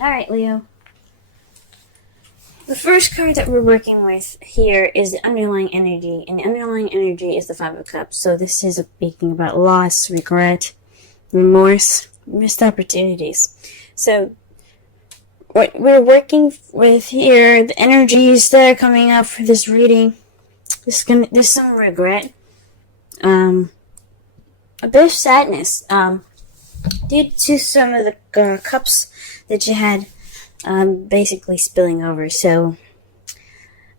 Alright, Leo. The first card that we're working with here is the underlying energy, and the underlying energy is the Five of Cups. So this is speaking about loss, regret, remorse, missed opportunities. So what we're working with here, the energies that are coming up for this reading, there's some regret, a bit of sadness, due to some of the cups that you had basically spilling over. So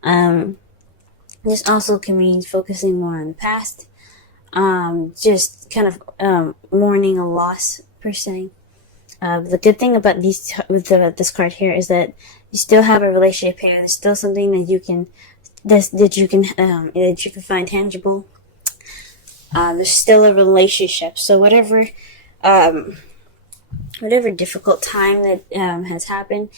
this also can mean focusing more on the past, just kind of mourning a loss per se. The good thing about this card here is that you still have a relationship here. There's still something that you can find tangible. There's still a relationship. So whatever difficult time that has happened,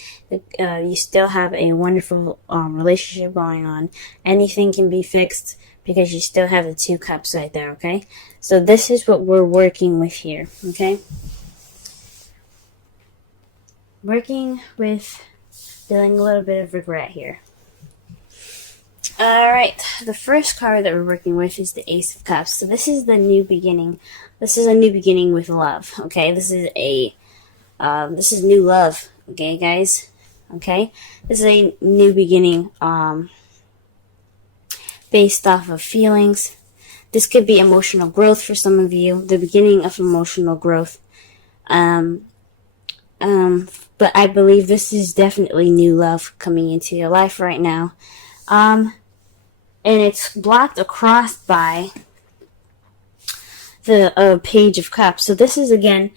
you still have a wonderful relationship going on. Anything can be fixed because you still have the Two Cups right there, okay? So this is what we're working with here, okay? Working with feeling a little bit of regret here. Alright, the first card that we're working with is the Ace of Cups. So this is the new beginning. This is a new beginning with love, okay? This is new love, okay, guys? Okay? This is a new beginning, based off of feelings. This could be emotional growth for some of you, the beginning of emotional growth. But I believe this is definitely new love coming into your life right now. And it's blocked across by the Page of Cups. So this can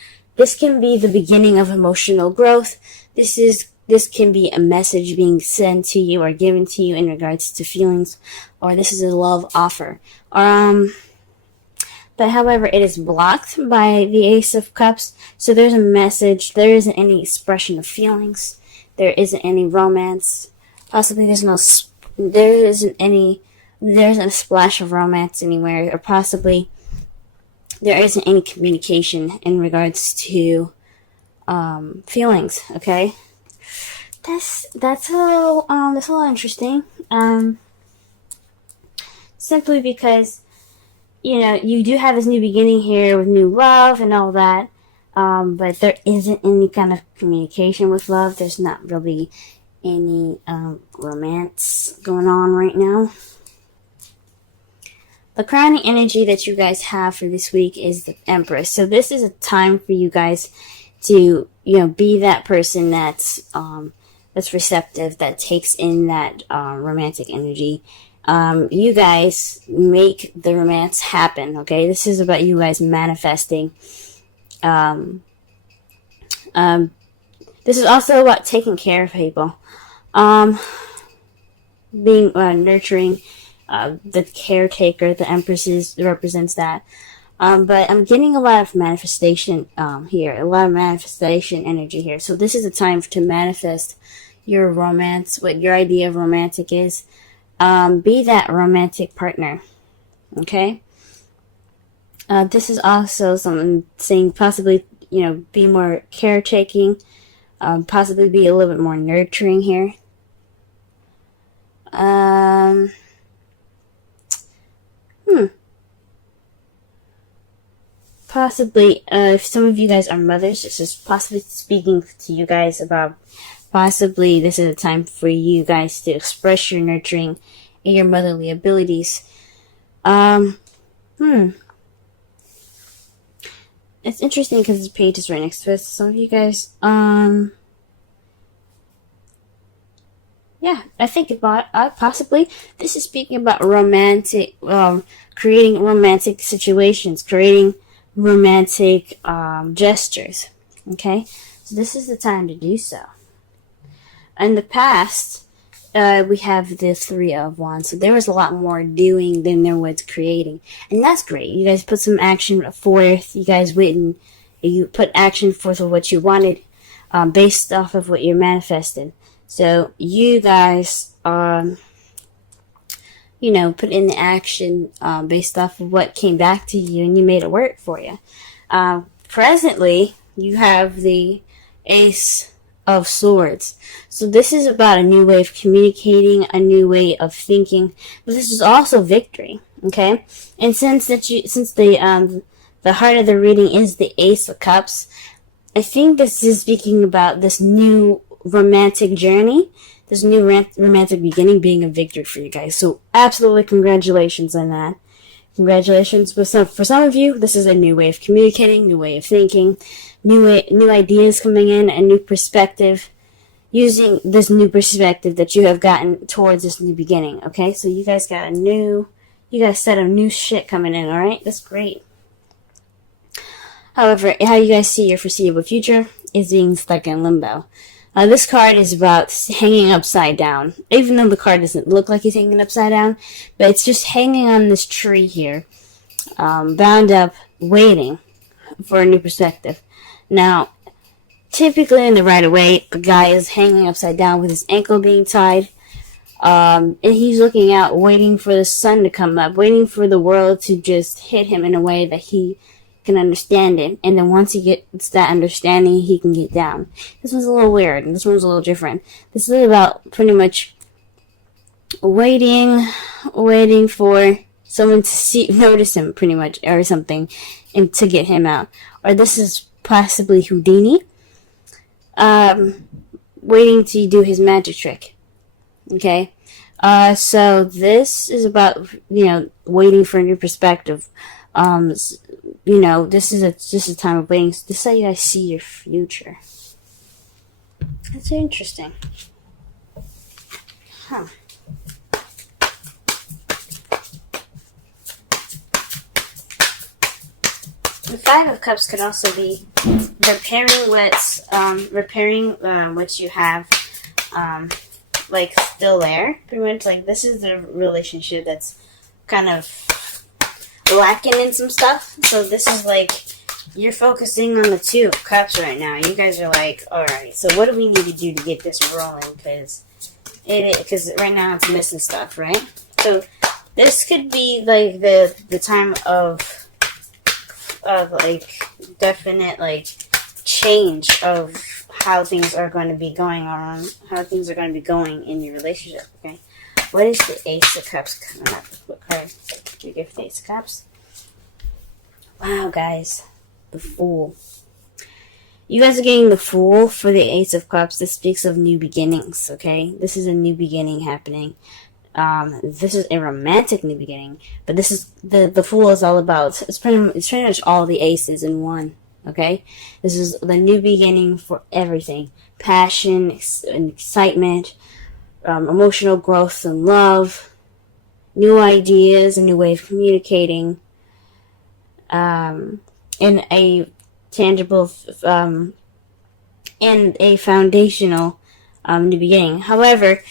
be the beginning of emotional growth. This can be a message being sent to you or given to you in regards to feelings, or this is a love offer. But however, it is blocked by the Ace of Cups. So there's a message. There isn't any expression of feelings. There isn't any romance. Possibly there isn't a splash of romance anywhere, or possibly there isn't any communication in regards to feelings. Okay, that's a little interesting. Simply because you do have this new beginning here with new love and all that, but there isn't any kind of communication with love. There's not really any romance going on right now. The crowning energy that you guys have for this week is the Empress. So this is a time for you guys to, be that person that's receptive, that takes in that romantic energy. You guys make the romance happen, okay? This is about you guys manifesting. This is also about taking care of people. Being nurturing, the caretaker, the Empress represents that. But I'm getting a lot of manifestation here, a lot of manifestation energy here. So this is a time to manifest your romance, what your idea of romantic is. Be that romantic partner, okay? This is also something saying possibly, be more caretaking, possibly be a little bit more nurturing here. Possibly, if some of you guys are mothers, this is possibly speaking to you guys about possibly this is a time for you guys to express your nurturing and your motherly abilities. It's interesting because the page is right next to us. Some of you guys, yeah, I think about possibly this is speaking about romantic, creating romantic situations, creating romantic gestures. Okay, so this is the time to do so. In the past, we have the Three of Wands, so there was a lot more doing than there was creating, and that's great. You guys put some action forth. You guys went and you put action forth of what you wanted, based off of what you manifested. So you guys, put in the action based off of what came back to you, and you made it work for you. Presently, you have the Ace of Swords. So this is about a new way of communicating, a new way of thinking, but this is also victory. Okay, and since the heart of the reading is the Ace of Cups, I think this is speaking about this new romantic journey, this new romantic beginning being a victory for you guys. So absolutely congratulations on that. Congratulations. For some of you, this is a new way of communicating, new way of thinking, new ideas coming in, a new perspective, using this new perspective that you have gotten towards this new beginning. Okay, so you guys got you got a set of new shit coming in. All right, that's great. However, how you guys see your foreseeable future is being stuck in limbo. This card is about hanging upside down. Even though the card doesn't look like he's hanging upside down, but it's just hanging on this tree here, bound up, waiting for a new perspective. Now, typically in the Rider-Waite, the guy is hanging upside down with his ankle being tied, and he's looking out, waiting for the sun to come up, waiting for the world to just hit him in a way that he can understand it, and then once he gets that understanding, he can get down. This one's a little weird, and this one's a little different. This is about pretty much waiting for someone to notice him, pretty much, or something, and to get him out. Or this is possibly Houdini, waiting to do his magic trick. Okay, so this is about waiting for a new perspective. This is a time of waiting. This is how you guys see your future. That's interesting. Huh. The Five of Cups could also be repairing what you have, still there. Pretty much, this is the relationship that's kind of lacking in some stuff. So this is you're focusing on the Two of Cups right now. You guys are alright, so what do we need to do to get this rolling? Because right now it's missing stuff, right? So this could be the time of definite change of how things are going to be going on, how things are going to be going in your relationship. Okay, what is the Ace of Cups coming up? What card do you give the Ace of Cups? Wow, guys, the Fool. You guys are getting the Fool for the Ace of Cups. This speaks of new beginnings. Okay, this is a new beginning happening. This is a romantic new beginning, but this is the Fool is all about. It's pretty much all the aces in one. Okay, this is the new beginning for everything: passion and excitement, emotional growth and love, new ideas, a new way of communicating, in a tangible and a foundational new beginning. However,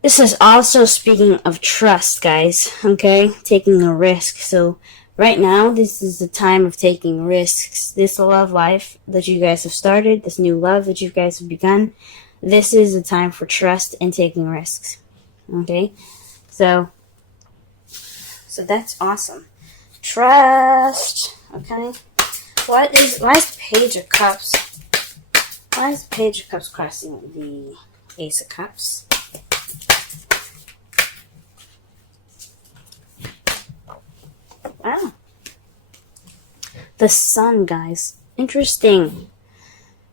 this is also speaking of trust, guys, okay? Taking a risk. So right now, this is the time of taking risks. This love life that you guys have started, this new love that you guys have begun, this is the time for trust and taking risks, okay? So that's awesome. Trust, okay? Why is the Page of Cups? Why is the Page of Cups crossing the Ace of Cups? Wow. The Sun, guys. Interesting.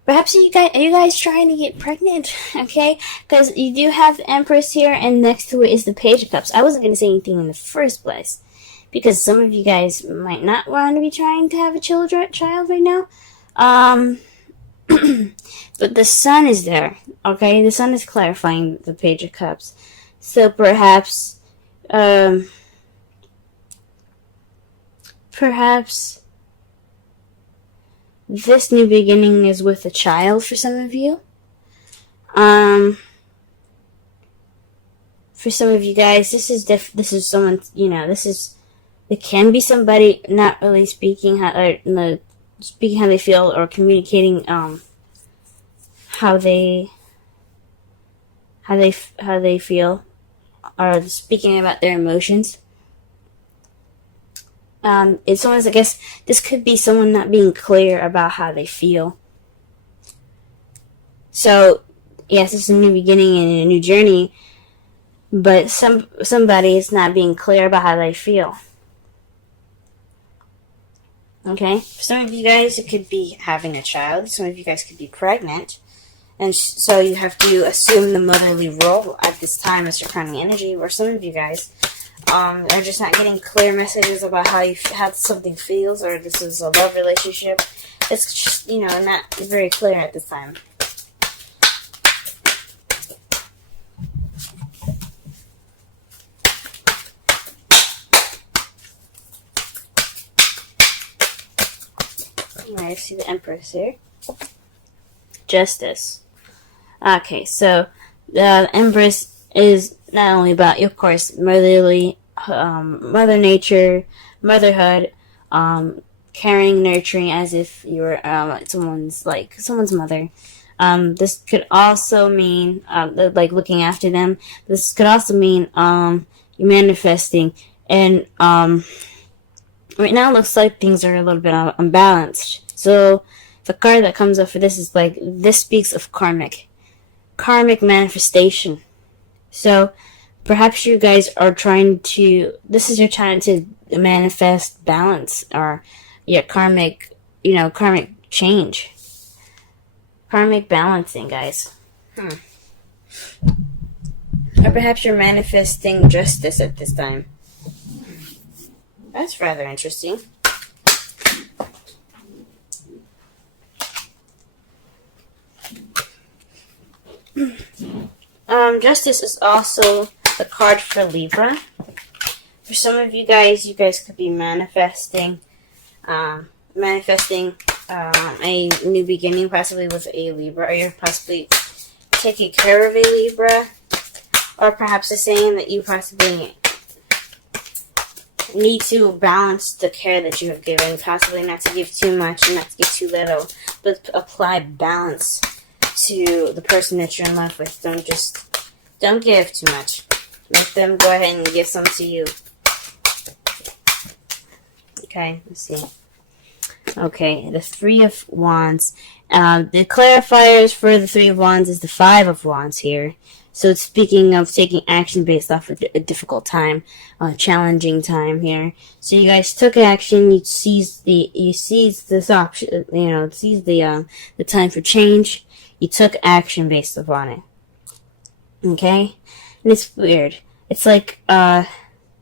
Perhaps are you guys trying to get pregnant? Okay? Because you do have the Empress here, and next to it is the Page of Cups. I wasn't going to say anything in the first place, because some of you guys might not want to be trying to have a child right now. But the Sun is there. Okay? The Sun is clarifying the Page of Cups. So perhaps this new beginning is with a child for some of you. For some of you guys, this is someone, it can be somebody not really speaking how they feel, or communicating how they feel, or speaking about their emotions. It's almost, I guess, this could be someone not being clear about how they feel. So, yes, it's a new beginning and a new journey, but somebody is not being clear about how they feel. Okay? For some of you guys, it could be having a child. Some of you guys could be pregnant. And so you have to assume the motherly role at this time as your crowning energy. Or some of you guys are just not getting clear messages about how something feels, or this is a love relationship. It's just, not very clear at this time. Alright, I see the Empress here. Justice. Okay, so the Empress is not only about, of course, mother nature, motherhood, caring, nurturing, as if you were someone's mother. This could also mean like looking after them. This could also mean you're manifesting, and right now it looks like things are a little bit unbalanced. So the card that comes up for this is like, this speaks of karmic manifestation. So perhaps you guys are this is your time to manifest balance, or your karmic change. Karmic balancing, guys. Or perhaps you're manifesting justice at this time. That's rather interesting. Justice is also the card for Libra. For some of you guys could be manifesting a new beginning, possibly with a Libra, or you're possibly taking care of a Libra, or perhaps it's saying that you possibly need to balance the care that you have given, possibly not to give too much and not to give too little, but apply balance to the person that you're in love with. Don't give too much. Let them go ahead and give some to you. Okay, let's see. Okay, the Three of Wands. The clarifiers for the Three of Wands is the Five of Wands here. So it's speaking of taking action based off of a difficult time, a challenging time here. So you guys took action. You seized this option. Seized the time for change. You took action based upon it. Okay, and it's weird. It's like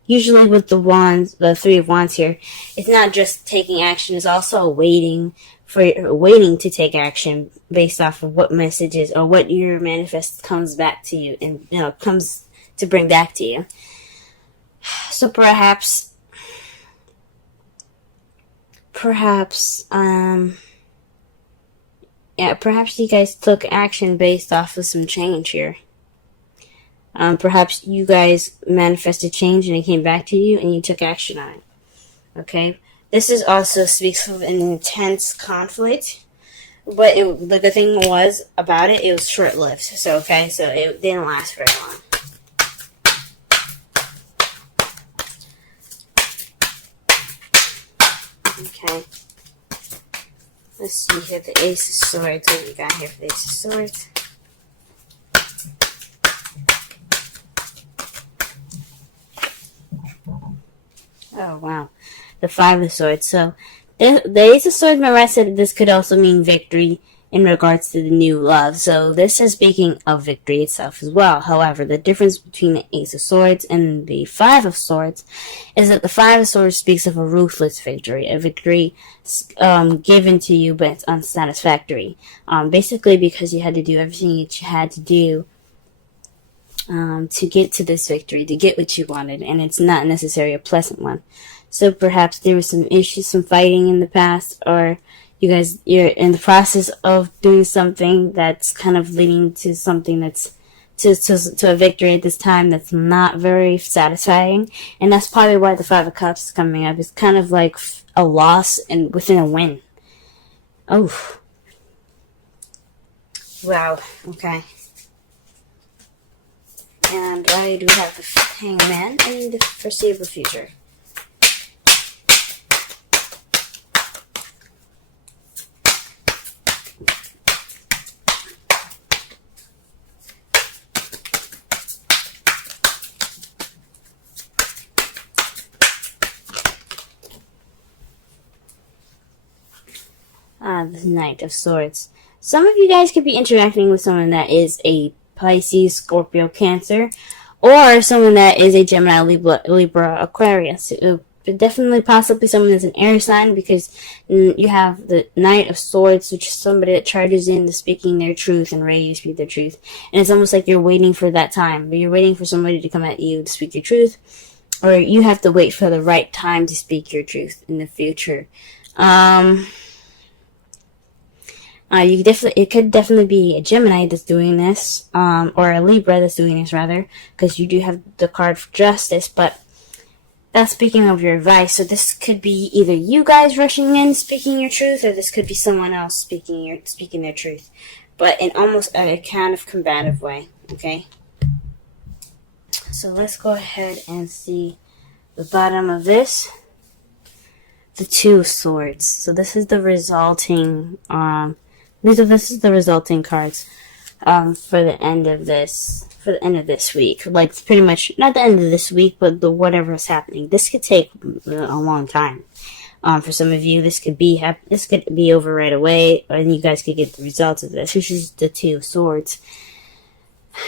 usually with the Three of Wands here, it's not just taking action. It's also waiting to take action based off of what messages or what your manifest comes back to you, and comes to bring back to you. So perhaps you guys took action based off of some change here. Perhaps you guys manifested change and it came back to you and you took action on it. Okay? This is also speaks of an intense conflict, but the good thing about it was short-lived. So it didn't last very long. Okay. Let's see here, the Ace of Swords. What we got here for the Ace of Swords? Oh, wow. The Five of Swords. So, the Ace of Swords, remember I said this could also mean victory in regards to the new love. So, this is speaking of victory itself as well. However, the difference between the Ace of Swords and the Five of Swords is that the Five of Swords speaks of a ruthless victory. A victory given to you, but it's unsatisfactory. Basically because you had to do everything that you had to do to get to this victory, to get what you wanted, and it's not necessarily a pleasant one. So perhaps there was some issues, some fighting in the past, or you're in the process of doing something that's kind of leading to something that's to a victory at this time that's not very satisfying, and that's probably why the Five of Cups is coming up. It's kind of like a loss and within a win. Oh, wow. Okay. And I do have the Hangman in the foreseeable future. have the Knight of Swords. Some of you guys could be interacting with someone that is a Pisces, Scorpio, Cancer, or someone that is a Gemini, Libra, Aquarius. Definitely possibly someone that's an air sign, because you have the Knight of Swords, which is somebody that charges into speaking their truth and ready to speak their truth. And it's almost like you're waiting for that time, but you're waiting for somebody to come at you to speak your truth, or you have to wait for the right time to speak your truth in the future. It could definitely be a Gemini that's doing this, or a Libra that's doing this, rather, because you do have the card for Justice, but that's speaking of your advice. So this could be either you guys rushing in, speaking your truth, or this could be someone else speaking their truth, but in almost a kind of combative way, okay? So let's go ahead and see the bottom of this. The Two of Swords. So this is the resulting, this is the resulting cards, for the end of this week. Like, pretty much, not the end of this week, but whatever is happening. This could take a long time. For some of you, this could be over right away, and you guys could get the results of this, which is the Two of Swords.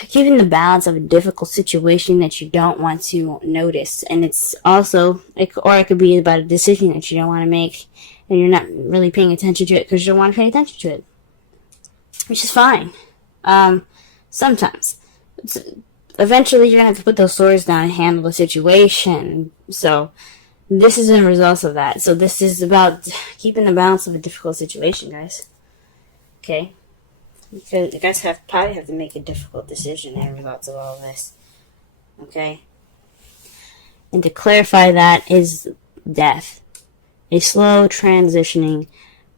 Keeping the balance of a difficult situation that you don't want to notice. And it's also, it could be about a decision that you don't want to make, and you're not really paying attention to it because you don't want to pay attention to it. Which is fine. Sometimes. Eventually you're going to have to put those swords down and handle the situation. So, this is a result of that. So this is about keeping the balance of a difficult situation, guys. Okay? Because you guys probably have to make a difficult decision as a result of all of this. Okay? And to clarify, that is death. A slow transitioning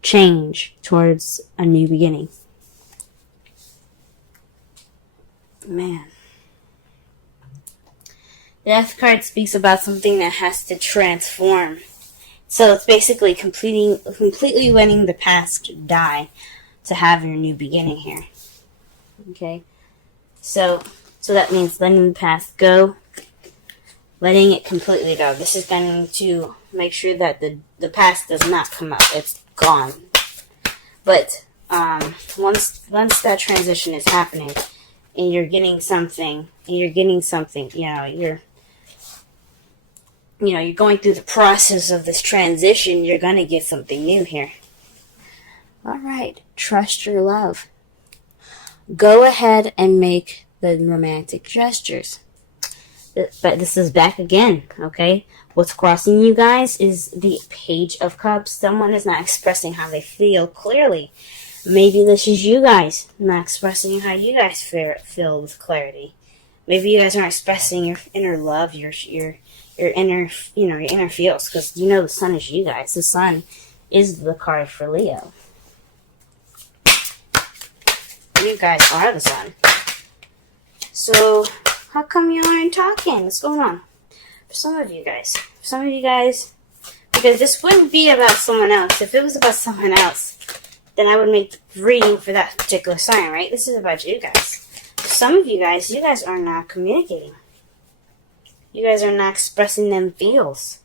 change towards a new beginning. Man. The Death card speaks about something that has to transform. So it's basically completely letting the past die to have your new beginning here. Okay? So that means letting the past go, letting it completely go. This is going to make sure that the past does not come up. It's gone. But once that transition is happening, and you're getting something, you're going through the process of this transition, you're going to get something new here. Alright, trust your love. Go ahead and make the romantic gestures. But this is back again, okay? What's crossing you guys is the Page of Cups. Someone is not expressing how they feel clearly. Maybe this is you guys not expressing how you guys feel with clarity. Maybe you guys aren't expressing your inner love, your inner, your inner feels, because the sun is you guys. The sun is the card for Leo. You guys are the sun. So, how come you aren't talking? What's going on? For some of you guys, because this wouldn't be about someone else. If it was about someone else, then I would make the reading for that particular sign, right? This is about you guys. For some of you guys are not communicating. You guys are not expressing them feels.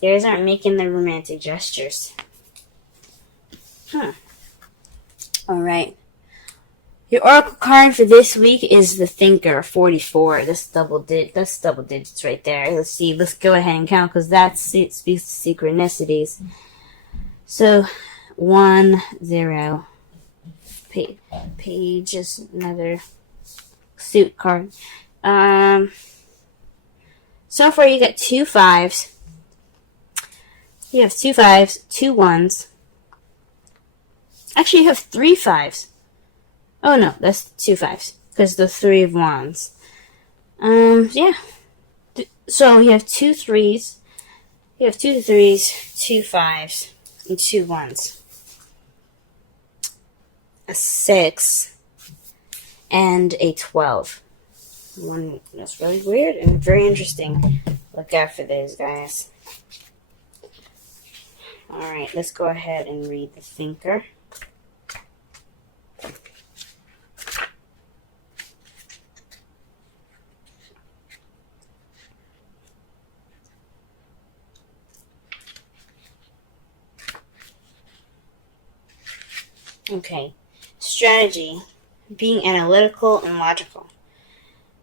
You guys aren't making the romantic gestures. Alright. Your oracle card for this week is the Thinker, 44. That's double digits right there. Let's see. Let's go ahead and count, because that speaks to synchronicities. So, 1, 0. Page is another suit card. So far you got 2 5s. You have 2 5s, 2 1s. Actually, you have 3 5s. Oh no, that's 2 5s, because the 3 of wands. Yeah. So you have 2 3s. You have 2 3s, 2 5s, and 2 1s. A 6 and a 12. One that's really weird and very interesting. Look out for these guys. Alright, let's go ahead and read the Thinker. Okay. Strategy. Being analytical and logical.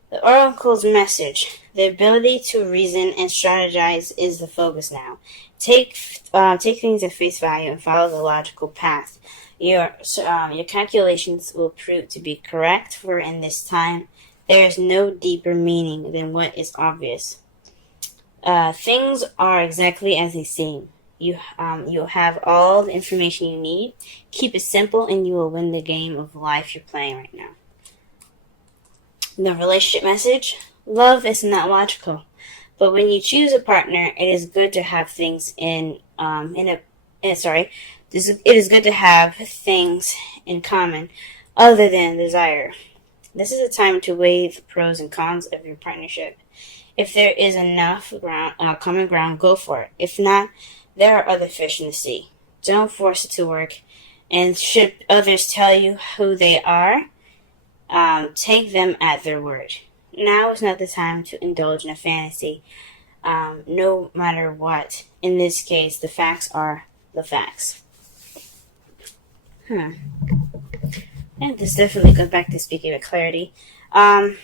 The oracle's message. The ability to reason and strategize is the focus now. Take things at face value and follow the logical path. Your calculations will prove to be correct, for in this time there is no deeper meaning than what is obvious. Things are exactly as they seem. You'll have all the information you need. Keep it simple and you will win the game of life you're playing right now. The relationship message. Love is not logical, but when you choose a partner, it is good to have things it is good to have things in common other than desire. This is a time to weigh the pros and cons of your partnership. If there is enough common ground, go for it. If not, there are other fish in the sea. Don't force it to work. And should others tell you who they are, take them at their word. Now is not the time to indulge in a fantasy, no matter what. In this case, the facts are the facts. And this definitely goes back to speaking with clarity. The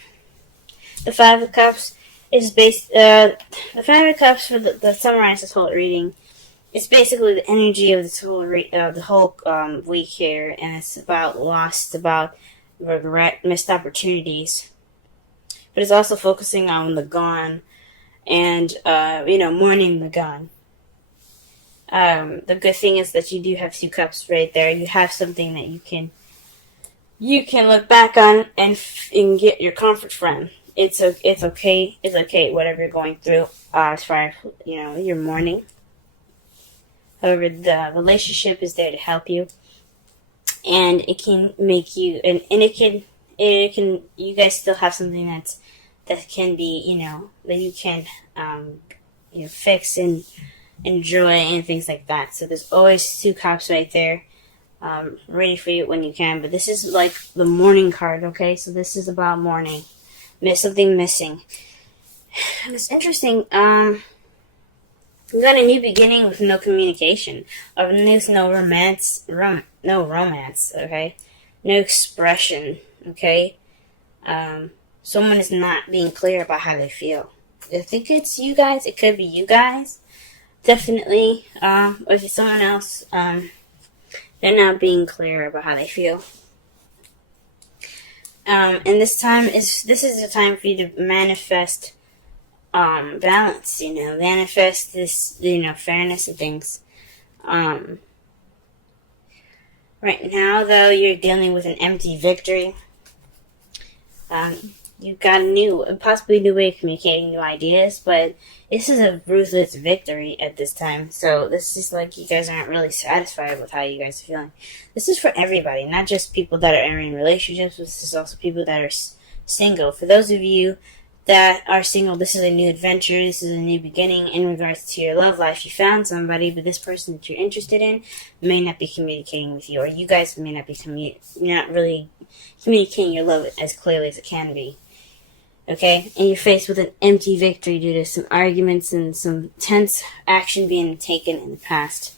Five of Cups is the Five of Cups for the summarize this whole reading. It's basically the energy of this whole week here, and it's about loss, about regret, missed opportunities. But it's also focusing on the gone, and mourning the gone. The good thing is that you do have two cups right there. You have something that you can look back on and get your comfort from. It's okay. It's okay. Whatever you're going through, as far as you're mourning. However, the relationship is there to help you, and it can make you, and it can. You guys still have something that can be, that you can, fix and enjoy and things like that. So there's always two cups right there, ready for you when you can. But this is like the mourning card, okay? So this is about mourning, something missing. And it's interesting. We got a new beginning with no communication, or no romance, okay? No expression, okay? Someone is not being clear about how they feel. I think it's you guys. It could be you guys. Definitely. Or if it's someone else, they're not being clear about how they feel. And this is the time for you to manifest balance, manifest this, fairness of things. Right now, though, you're dealing with an empty victory. You've got possibly a new way of communicating new ideas, but this is a ruthless victory at this time. So this is like you guys aren't really satisfied with how you guys are feeling. This is for everybody, not just people that are in relationships. This is also people that are single. For those of you that are single, this is a new adventure. This is a new beginning in regards to your love life. You found somebody, but this person that you're interested in may not be communicating with you, or you guys may not be not really communicating your love as clearly as it can be. Okay? And you're faced with an empty victory due to some arguments and some tense action being taken in the past.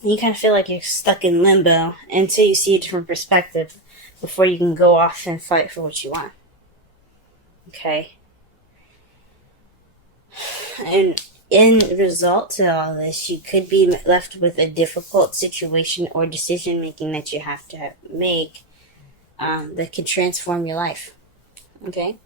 And you kind of feel like you're stuck in limbo until you see a different perspective before you can go off and fight for what you want. Okay. And in result to all this, you could be left with a difficult situation or decision making that you have to make that can transform your life. Okay?